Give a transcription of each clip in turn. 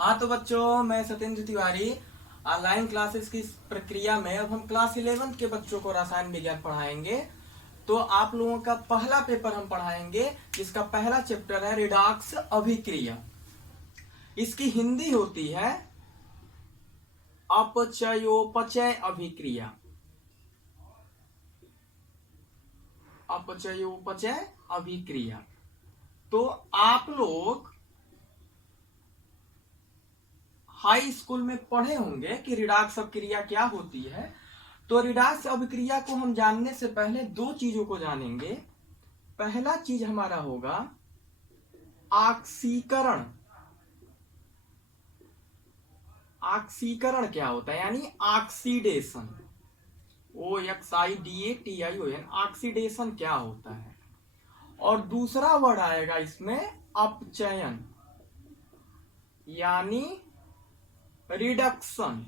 हाँ तो बच्चों, मैं सत्येंद्र तिवारी ऑनलाइन क्लासेस की इस प्रक्रिया में अब हम क्लास 11 के बच्चों को रसायन विज्ञान पढ़ाएंगे। तो आप लोगों का पहला पेपर हम पढ़ाएंगे, जिसका पहला चैप्टर है रिडॉक्स अभिक्रिया। इसकी हिंदी होती है अपचयोपचय अभिक्रिया। अपचयोपचय अभिक्रिया। तो आप लोग हाई स्कूल में पढ़े होंगे कि रिडॉक्स अभिक्रिया क्या होती है। तो रिडॉक्स अभिक्रिया को हम जानने से पहले दो चीजों को जानेंगे। पहला चीज हमारा होगा ऑक्सीकरण। ऑक्सीकरण क्या होता है, यानी ऑक्सीडेशन। OXIDATION, ऑक्सीडेशन क्या होता है। और दूसरा वर्ड आएगा इसमें अपचयन, यानी रिडक्शन।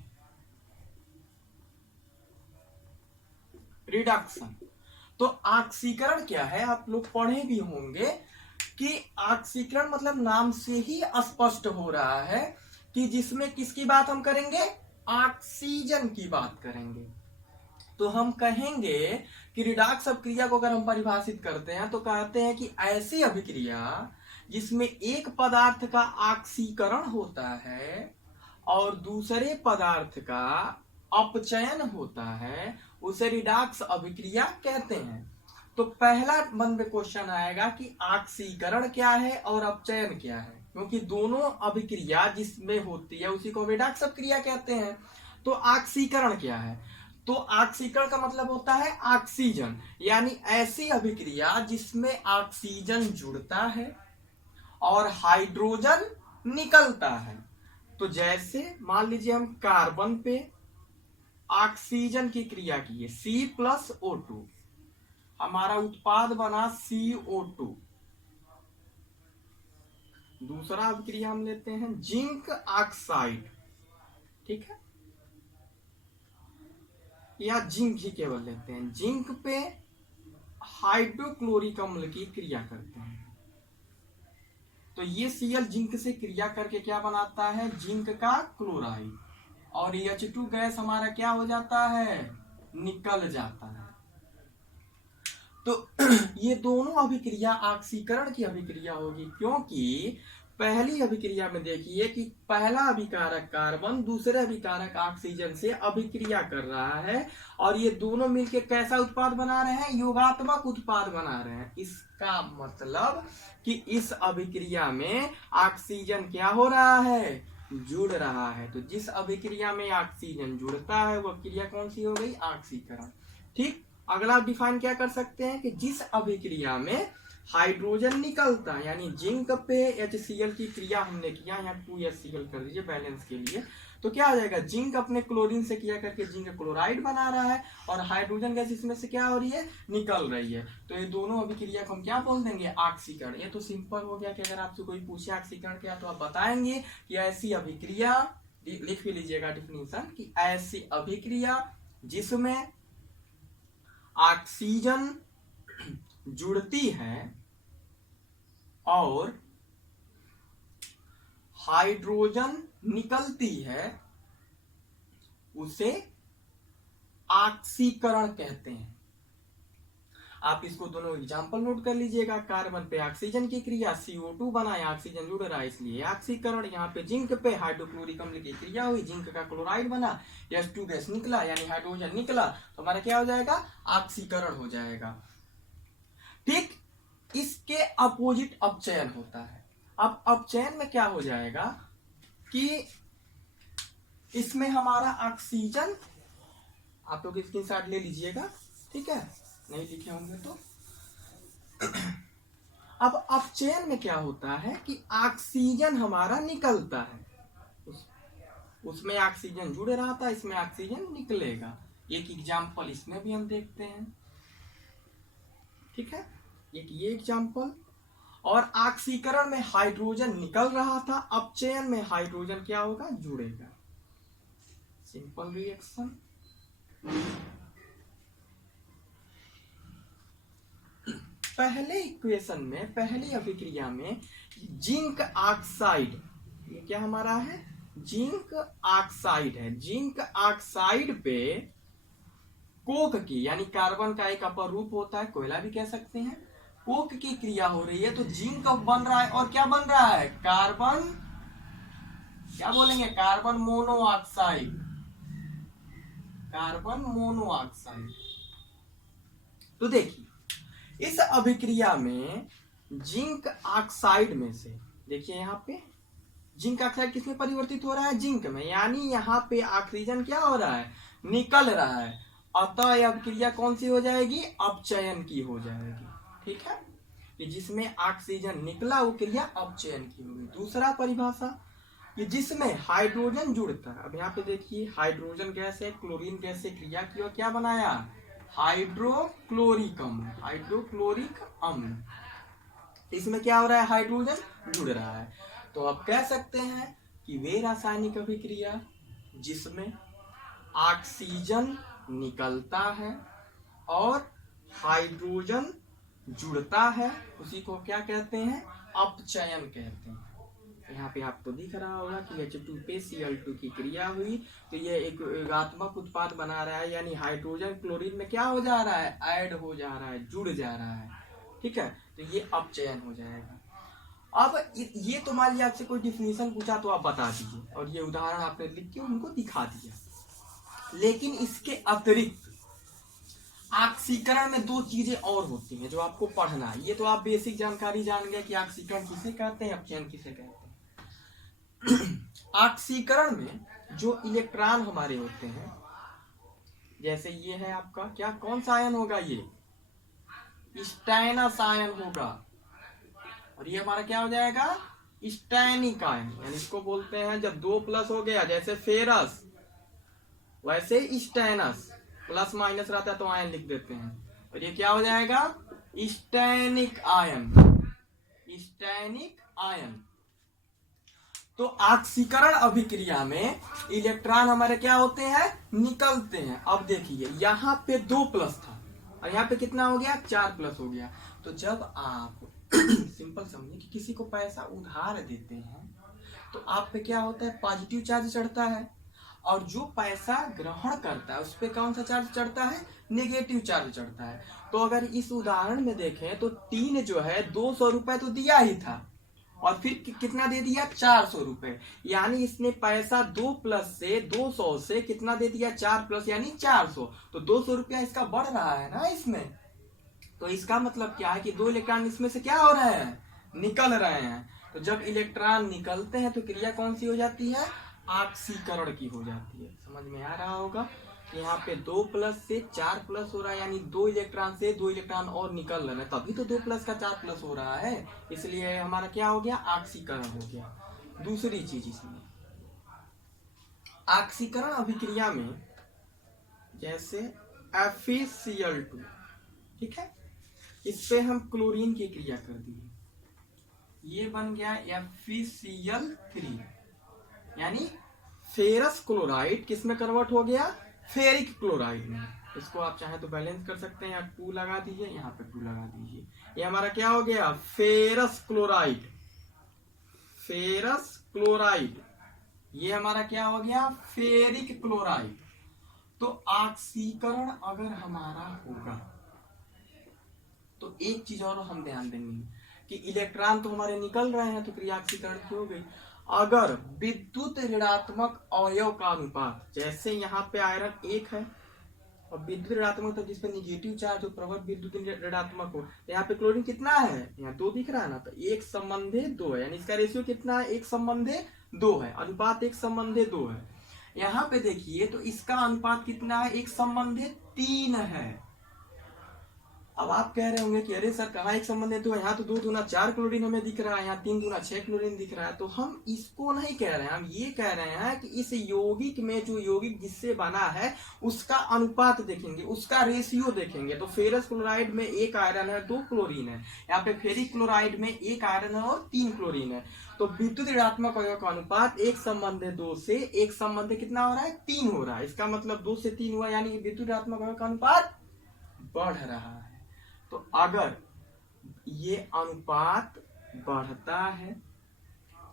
रिडक्शन। तो ऑक्सीकरण क्या है, आप लोग पढ़े भी होंगे कि ऑक्सीकरण मतलब नाम से ही स्पष्ट हो रहा है कि जिसमें किसकी बात हम करेंगे, ऑक्सीजन की बात करेंगे। तो हम कहेंगे कि रिडॉक्स अभिक्रिया को अगर हम परिभाषित करते हैं तो कहते हैं कि ऐसी अभिक्रिया जिसमें एक पदार्थ का ऑक्सीकरण होता है और दूसरे पदार्थ का अपचयन होता है, उसे रिडॉक्स अभिक्रिया कहते हैं। तो पहला मन में क्वेश्चन आएगा कि ऑक्सीकरण क्या है और अपचयन क्या है, क्योंकि दोनों अभिक्रिया जिसमें होती है उसी को रिडॉक्स अभिक्रिया कहते हैं। तो ऑक्सीकरण क्या है, तो ऑक्सीकरण का मतलब होता है ऑक्सीजन, यानी ऐसी अभिक्रिया जिसमें ऑक्सीजन जुड़ता है और हाइड्रोजन निकलता है। तो जैसे मान लीजिए हम कार्बन पे ऑक्सीजन की क्रिया किए C+O2, हमारा उत्पाद बना CO2। दूसरा अभिक्रिया हम लेते हैं जिंक ऑक्साइड, ठीक है, या जिंक ही केवल लेते हैं। जिंक पे हाइड्रोक्लोरिक अम्ल की क्रिया करते हैं। तो ये Cl जिंक से क्रिया करके क्या बनाता है, जिंक का क्लोराइड, और H2 गैस हमारा क्या हो जाता है, निकल जाता है। तो ये दोनों अभिक्रिया ऑक्सीकरण की अभिक्रिया होगी, क्योंकि पहली अभिक्रिया में देखिए कि पहला अभिकारक कार्बन दूसरे अभिकारक ऑक्सीजन से अभिक्रिया कर रहा है और ये दोनों मिलकर कैसा उत्पाद बना रहे हैं, योगात्मक उत्पाद बना रहे हैं। इसका मतलब कि इस अभिक्रिया में ऑक्सीजन क्या हो रहा है, जुड़ रहा है। तो जिस अभिक्रिया में ऑक्सीजन जुड़ता है वह क्रिया कौन सी हो गई, ऑक्सीकरण। ठीक, अगला डिफाइन क्या कर सकते हैं कि जिस अभिक्रिया में हाइड्रोजन निकलता है, यानी जिंक पे HCl की क्रिया हमने किया, यहाँ 2HCl कर दीजिए बैलेंस के लिए। तो क्या आ जाएगा, जिंक अपने क्लोरीन से क्रिया करके जिंक क्लोराइड बना रहा है और हाइड्रोजन गैस इसमें से क्या हो रही है, निकल रही है। तो ये दोनों अभिक्रिया को हम क्या बोल देंगे, ऑक्सीकरण। ये तो सिंपल हो गया कि अगर आपसे कोई पूछे ऑक्सीकरण क्या तो आप बताएंगे कि ऐसी अभिक्रिया, लिख भी लीजिएगा डिफिनीशन, कि ऐसी अभिक्रिया जिसमें ऑक्सीजन जुड़ती है और हाइड्रोजन निकलती है, उसे ऑक्सीकरण कहते हैं। आप इसको दोनों एग्जांपल नोट कर लीजिएगा। कार्बन पे ऑक्सीजन की क्रिया, CO2 बना, ऑक्सीजन जुड़ रहा है इसलिए ऑक्सीकरण। यहाँ पे जिंक पे हाइड्रोक्लोरिक अम्ल की क्रिया हुई, जिंक का क्लोराइड बना, H2 गैस निकला यानी हाइड्रोजन निकला, तो हमारा क्या हो जाएगा, ऑक्सीकरण हो जाएगा। ठीक, इसके अपोजिट अपचयन होता है। अब अपचयन में क्या हो जाएगा कि इसमें हमारा ऑक्सीजन, आप लोग स्क्रीनशॉट ले लीजिएगा, ठीक है, नहीं लिखे होंगे तो। अब अपचयन में क्या होता है कि ऑक्सीजन हमारा निकलता है, उसमें ऑक्सीजन जुड़ रहा था, इसमें ऑक्सीजन निकलेगा। एक एग्जाम्पल इसमें भी हम देखते हैं, ठीक है, एक ये एग्जाम्पल। और ऑक्सीकरण में हाइड्रोजन निकल रहा था, अपचयन में हाइड्रोजन क्या होगा, जुड़ेगा। Simple reaction. पहले इक्वेशन में, पहली अभिक्रिया में जिंक ऑक्साइड ये क्या हमारा है, जिंक ऑक्साइड है। जिंक ऑक्साइड पे कोक की, यानी कार्बन का एक अपर रूप होता है, कोयला भी कह सकते हैं, कोक की क्रिया हो रही है, तो जिंक बन रहा है और क्या बन रहा है, कार्बन, क्या बोलेंगे, कार्बन मोनोऑक्साइड, कार्बन मोनोऑक्साइड। तो देखिए इस अभिक्रिया में जिंक ऑक्साइड में से, देखिए यहाँ पे जिंक ऑक्साइड किसमें परिवर्तित हो रहा है, जिंक में, यानी यहाँ पे ऑक्सीजन क्या हो रहा है, निकल रहा है, अतः यह अभिक्रिया कौन सी हो जाएगी, अपचयन की हो जाएगी। ठीक है, कि जिसमें ऑक्सीजन निकला वो क्रिया अपचयन की होगी। दूसरा परिभाषा, कि जिसमें हाइड्रोजन जुड़ता है, अब यहाँ पे देखिए हाइड्रोजन गैस है, क्लोरीन गैस से क्रिया की और क्या बनाया, हाइड्रोक्लोरिक अम्ल, हाइड्रोक्लोरिक अम्ल, इसमें क्या हो रहा है, हाइड्रोजन जुड़ रहा है। तो आप कह सकते हैं कि वे रासायनिक अभिक्रिया जिसमें ऑक्सीजन निकलता है और हाइड्रोजन जुड़ता है, उसी को क्या कहते हैं, अपचयन कहते हैं। यहाँ पे आपको दिख रहा होगा कि H2 पे Cl2 की क्रिया हुई, तो ये एक ऋणात्मक उत्पाद बना रहा है, यानी हाइड्रोजन क्लोरीन में क्या हो जा रहा है, ऐड हो जा रहा है, जुड़ जा रहा है। ठीक है, तो ये अपचयन हो जाएगा। अब ये तो मान लिया आपसे कोई डिफिनीशन पूछा तो आप बता दीजिए, और ये उदाहरण आपने लिख के उनको दिखा दिया। लेकिन इसके अतिरिक्त ऑक्सीकरण में दो चीजें और होती हैं जो आपको पढ़ना है। ये तो आप बेसिक जानकारी जान गए कि ऑक्सीकरण किसे कहते हैं, अपचयन किसे कहते हैं। ऑक्सीकरण में जो इलेक्ट्रॉन हमारे होते हैं, जैसे ये है आपका क्या, कौन सा आयन होगा, ये स्टेनस आयन होगा, और ये हमारा क्या हो जाएगा, स्टेनिक आयन, यानी इसको बोलते हैं जब 2+ हो गया, जैसे फेरस वैसे स्टेनस, प्लस माइनस रहता है तो आयन लिख देते हैं, और ये क्या हो जाएगा, स्टेनिक आयन, स्टेनिक आयन। तो ऑक्सीकरण अभिक्रिया में इलेक्ट्रॉन हमारे क्या होते हैं, निकलते हैं। अब देखिए यहाँ पे 2+ था और यहाँ पे कितना हो गया, 4+ हो गया। तो जब आप सिंपल समझिए कि किसी को पैसा उधार देते हैं तो आप पे क्या होता है, पॉजिटिव चार्ज चढ़ता है, और जो पैसा ग्रहण करता है उस पे कौन सा चार्ज चढ़ता है, नेगेटिव चार्ज चढ़ता है। तो अगर इस उदाहरण में देखें तो 3 जो है 200 रुपए तो दिया ही था, और फिर कितना दे दिया, 400 रुपए, यानी इसने पैसा 2+ से 200 से कितना दे दिया, 4+ यानी 400, तो 200 रुपया इसका बढ़ रहा है ना इसमें। तो इसका मतलब क्या है कि 2 इलेक्ट्रॉन इसमें से क्या हो रहे हैं, निकल रहे हैं। तो जब इलेक्ट्रॉन निकलते हैं तो क्रिया कौन सी हो जाती है, ऑक्सीकरण की हो जाती है। समझ में आ रहा होगा, यहाँ पे 2+ से 4+ हो रहा है, यानी 2 इलेक्ट्रॉन से 2 इलेक्ट्रॉन और निकल रहे हैं, तभी तो 2+ का 4+ हो रहा है, इसलिए हमारा क्या हो गया, ऑक्सीकरण हो गया। दूसरी चीज इसमें ऑक्सीकरण अभिक्रिया में जैसे FeCl2, ठीक है, इस पे हम क्लोरीन की क्रिया कर दिए, ये बन गया FeCl3, यानी फेरस क्लोराइड किस में कन्वर्ट हो गया, फेरिक क्लोराइड में। इसको आप चाहे तो बैलेंस कर सकते हैं, यहाँ 2 लगा दीजिए, यहाँ पे 2 लगा दीजिए, ये हमारा क्या हो गया, फेरस क्लोराइड, फेरस क्लोराइड, ये हमारा क्या हो गया, फेरिक क्लोराइड। तो ऑक्सीकरण अगर हमारा होगा तो एक चीज और हम ध्यान देंगे कि इलेक्ट्रॉन तो हमारे निकल रहे हैं, तो क्रिया ऑक्सीकरण की हो गई। अगर विद्युत ऋणात्मक अवयव का अनुपात, जैसे यहाँ पे आयरन 1 है और विद्युत ऋणात्मक, तो जिसपे निगेटिव चार्ज हो, प्रबल विद्युत ऋणात्मक हो, यहाँ पे क्लोरीन कितना है, यहाँ 2 दिख रहा है ना, तो 1:2 है, यानी इसका रेशियो कितना है, 1:2 है, अनुपात 1:2 है। यहाँ पे देखिए तो इसका अनुपात कितना है, 1:3 है। अब आप कह रहे होंगे कि अरे सर कहाँ 1:2 है, यहाँ तो 2 दूना 4 क्लोरीन हमें दिख रहा है, यहाँ 3 दूना 6 क्लोरीन दिख रहा है। तो हम इसको नहीं कह रहे हैं, हम ये कह रहे हैं कि इस यौगिक में जो यौगिक जिससे बना है उसका अनुपात देखेंगे, उसका रेशियो देखेंगे। तो फेरस क्लोराइड में 1 आयरन है, 2 क्लोरीन है, यहाँ पे फेरिक क्लोराइड में 1 आयरन है और 3 क्लोरीन है। तो विद्युत ऋणात्मक अवयव का अनुपात 1:2 से 1 कितना हो रहा है, 3 हो रहा है। इसका मतलब 2 से 3 हुआ, यानी विद्युत ऋणात्मक अवयव का अनुपात बढ़ रहा है। तो अगर ये अनुपात बढ़ता है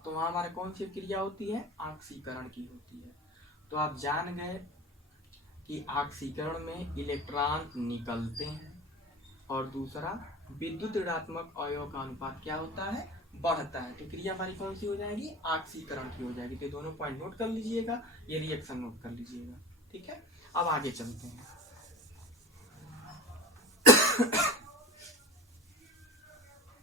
तो वहां हमारे कौन सी क्रिया होती है, ऑक्सीकरण की होती है। तो आप जान गए कि ऑक्सीकरण में इलेक्ट्रॉन निकलते हैं और दूसरा विद्युत ऋणात्मक अवयव का अनुपात क्या होता है, बढ़ता है। तो क्रिया हमारी कौन सी हो जाएगी, ऑक्सीकरण की हो जाएगी। तो दोनों पॉइंट नोट कर लीजिएगा, ये रिएक्शन नोट कर लीजिएगा, ठीक है। अब आगे चलते हैं।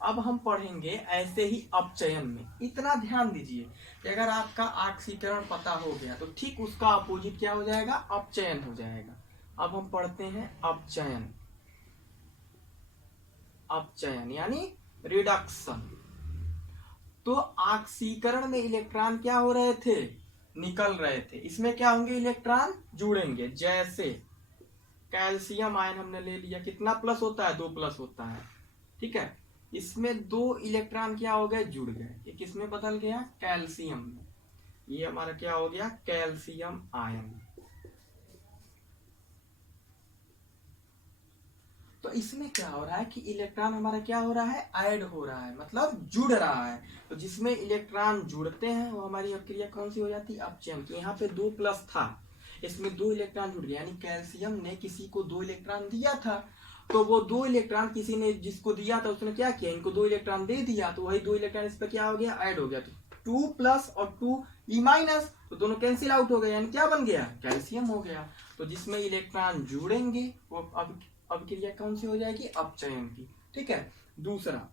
अब हम पढ़ेंगे ऐसे ही अपचयन में। इतना ध्यान दीजिए कि अगर आपका ऑक्सीकरण पता हो गया तो ठीक उसका अपोजिट क्या हो जाएगा, अपचयन हो जाएगा। अब हम पढ़ते हैं अपचयन। अपचयन यानी रिडक्शन। तो ऑक्सीकरण में इलेक्ट्रॉन क्या हो रहे थे, निकल रहे थे। इसमें क्या होंगे, इलेक्ट्रॉन जुड़ेंगे। जैसे कैल्शियम आयन हमने ले लिया, कितना प्लस होता है, 2 प्लस होता है, ठीक है। इसमें 2 इलेक्ट्रॉन क्या हो गए, जुड़ गए। ये किसमें बदल गया, कैल्शियम में। ये हमारा क्या हो गया, कैल्शियम आयन। तो इसमें क्या हो रहा है कि इलेक्ट्रॉन हमारा क्या हो रहा है, ऐड हो रहा है, मतलब जुड़ रहा है। तो जिसमें इलेक्ट्रॉन जुड़ते हैं वो हमारी क्रिया कौन सी हो जाती है, अपचयन। तो यहाँ पे 2 प्लस था, इसमें 2 इलेक्ट्रॉन जुड़ गया, यानी कैल्शियम ने किसी को 2 इलेक्ट्रॉन दिया था। तो वो 2 इलेक्ट्रॉन किसी ने जिसको दिया था उसने क्या किया, इनको 2 इलेक्ट्रॉन दे दिया। तो वही 2 इलेक्ट्रॉन इस पर क्या हो गया, ऐड हो गया। तो 2 प्लस और 2 ई माइनस, तो दोनों कैंसिल आउट हो गए, यानी क्या बन गया, कैल्शियम हो गया। तो जिसमें इलेक्ट्रॉन जुड़ेंगे वो अब क्रिया कौन सी हो जाएगी, अपचयन की, ठीक है। दूसरा,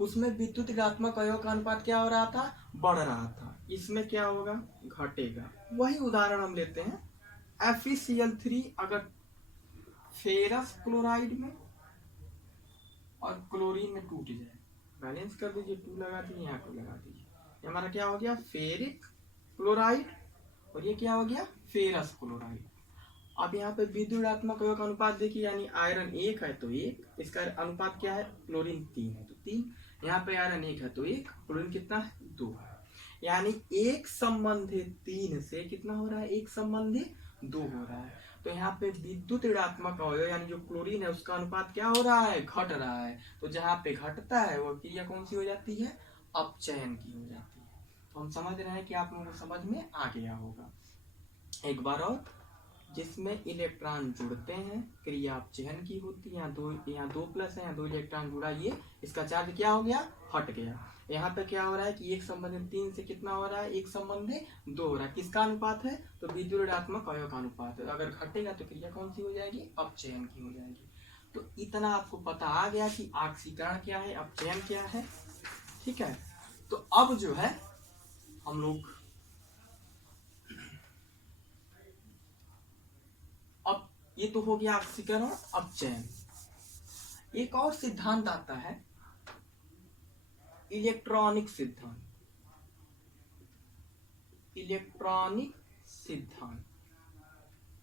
उसमें विद्युत ऋणात्मक अवयव का अनुपात क्या हो रहा था, बढ़ रहा था। इसमें क्या होगा, घटेगा। वही उदाहरण हम लेते हैं, FeCl3 अगर फेरस क्लोराइड में और क्लोरीन में टूट जाए, बैलेंस कर दीजिए, 2 लगा दीजिए, यहाँ 2 लगा दीजिए, ये हमारा क्या हो गया, फेरिक क्लोराइड, और ये क्या हो गया, फेरस क्लोराइड। अब यहाँ पे विद्युत ऋणात्मक अवयव का अनुपात देखिए, यानी आयरन 1 है तो 1, इसका अनुपात क्या है, क्लोरीन 3 है तो 3। यहाँ पे आयरन 1 है तो 1, क्लोरीन कितना है, 2 है। यानी 1 संबंधी 3 से कितना हो रहा है, 1 संबंधी 2 हो रहा है। तो यहाँ पे विद्युत ऋणात्मक अवयव यानी जो क्लोरीन है उसका अनुपात क्या हो रहा है, घट रहा है। तो जहाँ पे घटता है वो क्रिया कौन सी हो जाती है, अपचयन की हो जाती है। तो हम समझ रहे हैं कि आप लोगों को समझ में आ गया होगा। एक बार और, जिसमें इलेक्ट्रॉन जुड़ते हैं क्रिया अपचयन की होती है। यहाँ दो प्लस है, यहाँ 2 इलेक्ट्रॉन जुड़ा, ये इसका चार्ज क्या हो गया, हट गया। यहाँ पे क्या हो रहा है कि 1 संबंधित 3 से कितना हो रहा है, 1 संबंधित 2 हो रहा है। किसका अनुपात है, तो विद्युत ऋणात्मक अवयव का अनुपात है। अगर घटेगा तो क्रिया कौन सी हो जाएगी, अपचयन की हो जाएगी। तो इतना आपको पता आ गया कि ऑक्सीकरण क्या है, अपचयन क्या है, ठीक है। तो अब जो है हम लोग ये तो हो गया ऑक्सीकरण, अपचयन। एक और सिद्धांत आता है, इलेक्ट्रॉनिक सिद्धांत। इलेक्ट्रॉनिक सिद्धांत,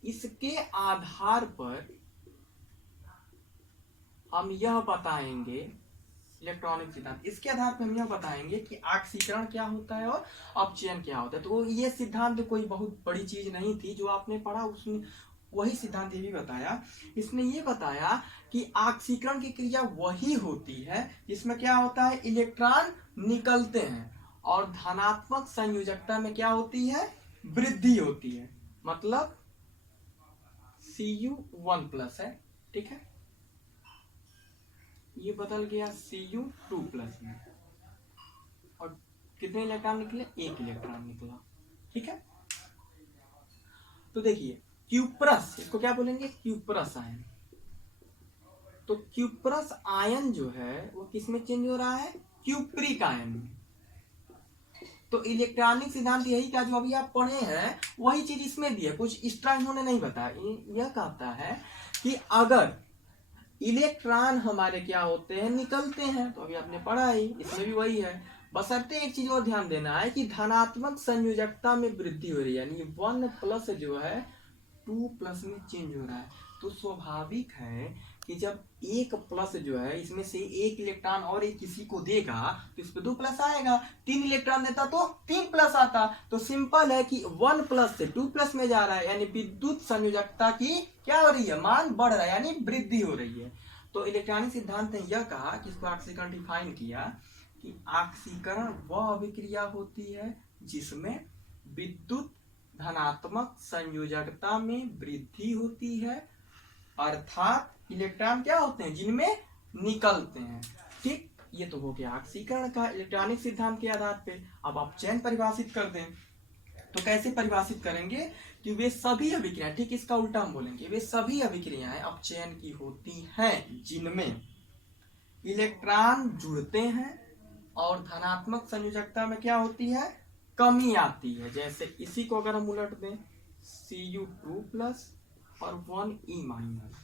इसके आधार पर हम यह बताएंगे, इलेक्ट्रॉनिक सिद्धांत, इसके आधार पर हम यह बताएंगे कि ऑक्सीकरण क्या होता है और अपचयन क्या होता है। तो ये सिद्धांत कोई बहुत बड़ी चीज नहीं थी, जो आपने पढ़ा उसमें वही सिद्धांत ये भी बताया। इसने ये बताया कि ऑक्सीकरण की क्रिया वही होती है जिसमें क्या होता है, इलेक्ट्रॉन निकलते हैं और धनात्मक संयोजकता में क्या होती है, वृद्धि होती है। मतलब Cu1+ है, ठीक है, ये बदल गया Cu2+ में, और कितने इलेक्ट्रॉन निकले, 1 इलेक्ट्रॉन निकला, ठीक है। तो देखिए क्यूप्रस, इसको क्या बोलेंगे, क्यूप्रस आयन। तो क्यूप्रस आयन जो है वो किसमें चेंज हो रहा है, क्यूप्रिक आयन में। तो इलेक्ट्रॉनिक सिद्धांत यही का जो अभी आप पढ़े हैं वही चीज इसमें भी है, कुछ एक्स्ट्रा इन्होंने नहीं बताया। यह कहता है कि अगर इलेक्ट्रॉन हमारे क्या होते हैं, निकलते हैं, तो अभी आपने पढ़ा ही, इसमें भी वही है। बशर्ते एक चीज और ध्यान देना है कि धनात्मक संयोजकता में वृद्धि हो रही है, यानी 1+ जो है 2+ में चेंज हो रहा है। तो स्वाभाविक है कि जब 1+ जो है इसमें से 1 इलेक्ट्रॉन और एक किसी को देगा तो इस पे 2+ आएगा। 3 इलेक्ट्रॉन देता तो 3+ आता। तो सिंपल है कि 1+ से 2+ में जा रहा है, यानी विद्युत संयोजकता की क्या हो रही है, मान बढ़ रहा है, यानी वृद्धि हो रही है। तो इलेक्ट्रॉनिक सिद्धांत ने यह कहा कि इसको ऑक्सीकरण डिफाइन किया कि ऑक्सीकरण वह अभिक्रिया होती है जिसमें विद्युत धनात्मक संयोजकता में वृद्धि होती है, अर्थात इलेक्ट्रॉन क्या होते हैं जिनमें निकलते हैं। ठीक, ये तो हो गया ऑक्सीकरण का इलेक्ट्रॉनिक सिद्धांत के आधार पे। अब आप चयन परिभाषित कर दें तो कैसे परिभाषित करेंगे कि वे सभी अभिक्रियाएं, ठीक इसका उल्टा हम बोलेंगे, वे सभी अभिक्रियाएं अपचयन की होती हैं जिनमें इलेक्ट्रॉन जुड़ते हैं और धनात्मक संयोजकता में क्या होती है, कमी आती है। जैसे इसी को अगर हम उलट दें Cu2+ और 1e माइनस,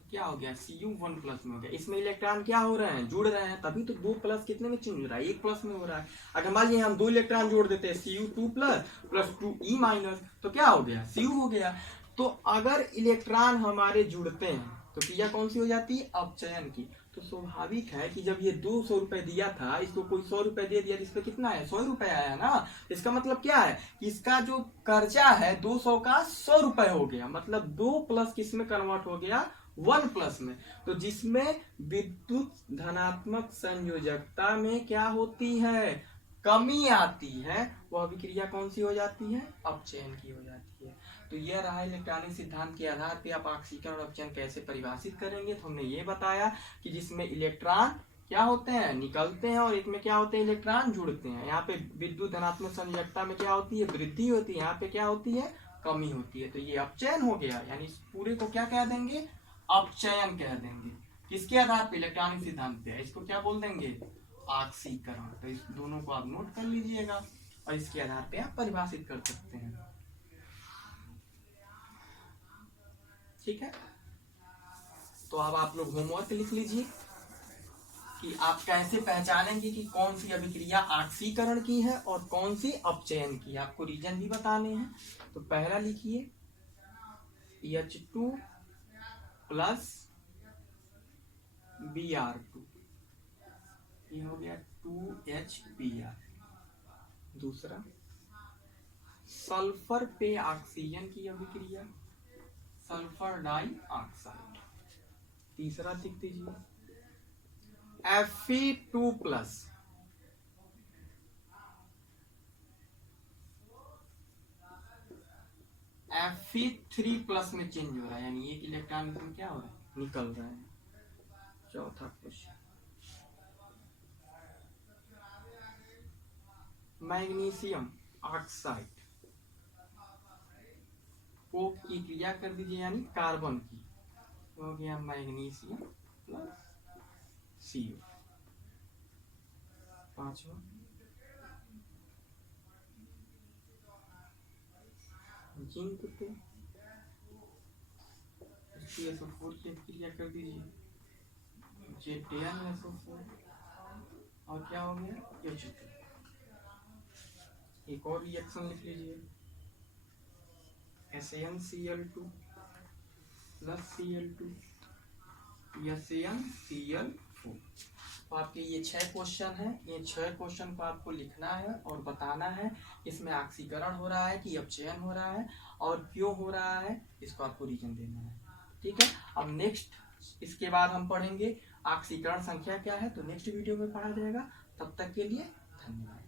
तो क्या हो गया Cu1+ में हो गया। इसमें इलेक्ट्रॉन क्या हो रहे हैं, जुड़ रहे हैं, तभी तो 2+ कितने में चेंज हो रहा है, 1+ में हो रहा है। अगर मान लीजिए हम 2 इलेक्ट्रॉन जोड़ देते हैं Cu2+ 2e- तो क्या हो गया, Cu हो गया। तो अगर इलेक्ट्रॉन हमारे जुड़ते हैं तो क्रिया कौन सी हो जाती है, अपचयन की। तो स्वाभाविक है कि जब ये 200 रुपए दिया था, इसको कोई 100 रुपए दे दिया, इस पे कितना है, 100 रुपए आया ना। इसका मतलब क्या है कि इसका जो कर्जा है 200 का 100 रुपए हो गया, मतलब 2+ किस में कन्वर्ट हो गया, 1+ में। तो जिसमें विद्युत धनात्मक संयोजकता में क्या होती है, कमी आती है, वह अभिक्रिया कौन सी हो जाती है, अपचयन की हो जाती है। तो यह रहा इलेक्ट्रॉनिक सिद्धांत के आधार पे आप ऑक्सीकरण और अपचयन कैसे परिभाषित करेंगे। तो हमने ये बताया कि जिसमें इलेक्ट्रॉन क्या होते हैं, निकलते हैं, और एक में क्या होते हैं, इलेक्ट्रॉन जुड़ते हैं। यहाँ पे विद्युत धनात्मक संयोजकता में क्या होती है, वृद्धि होती है, यहाँ पे क्या होती है, कमी होती है। तो ये अपचयन हो गया, यानी इस पूरे को क्या कह देंगे, अपचयन कह देंगे। किसके आधार पे, इलेक्ट्रॉनिक सिद्धांत पे। इसको क्या बोल देंगे, ऑक्सीकरण। तो इस दोनों को आप नोट कर लीजिएगा और इसके आधार पे आप परिभाषित कर सकते हैं। ठीक है, तो अब आप लोग होमवर्क लिख लीजिए कि आप कैसे पहचानेंगे कि कौन सी अभिक्रिया ऑक्सीकरण की है और कौन सी अपचयन की है। आपको रीजन भी बताने हैं। तो पहला लिखिए H2 + Br2, ये हो गया 2HBr। दूसरा सल्फर पे ऑक्सीजन की अभिक्रिया, सल्फर डाइऑक्साइड। तीसरा लिख दीजिए Fe2+, Fe3+ में चेंज हो रहा है, यानी एक इलेक्ट्रॉन इसमें क्या हो रहा है, निकल रहा है। चौथा क्वेश्चन मैग्नीशियम ऑक्साइड को की क्रिया कर दीजिए, यानी कार्बन की, हो गया मैग्नीशियम + CO। पांचवा जिंक को SO4 की क्रिया कर दीजिए, ZnSO4, और क्या हो गया, H2। एक और रिएक्शन लिख लीजिए SaNCl2 + Cl2 SaNCl4। तो आपके ये 6 क्वेश्चन हैं। ये 6 क्वेश्चन को आपको लिखना है और बताना है इसमें ऑक्सीकरण हो रहा है कि अपचयन हो रहा है और क्यों हो रहा है, इसको आपको रीजन देना है। ठीक है, अब नेक्स्ट इसके बाद हम पढ़ेंगे ऑक्सीकरण संख्या क्या है, तो नेक्स्ट वीडियो में पढ़ा जाएगा। तब तक के लिए धन्यवाद।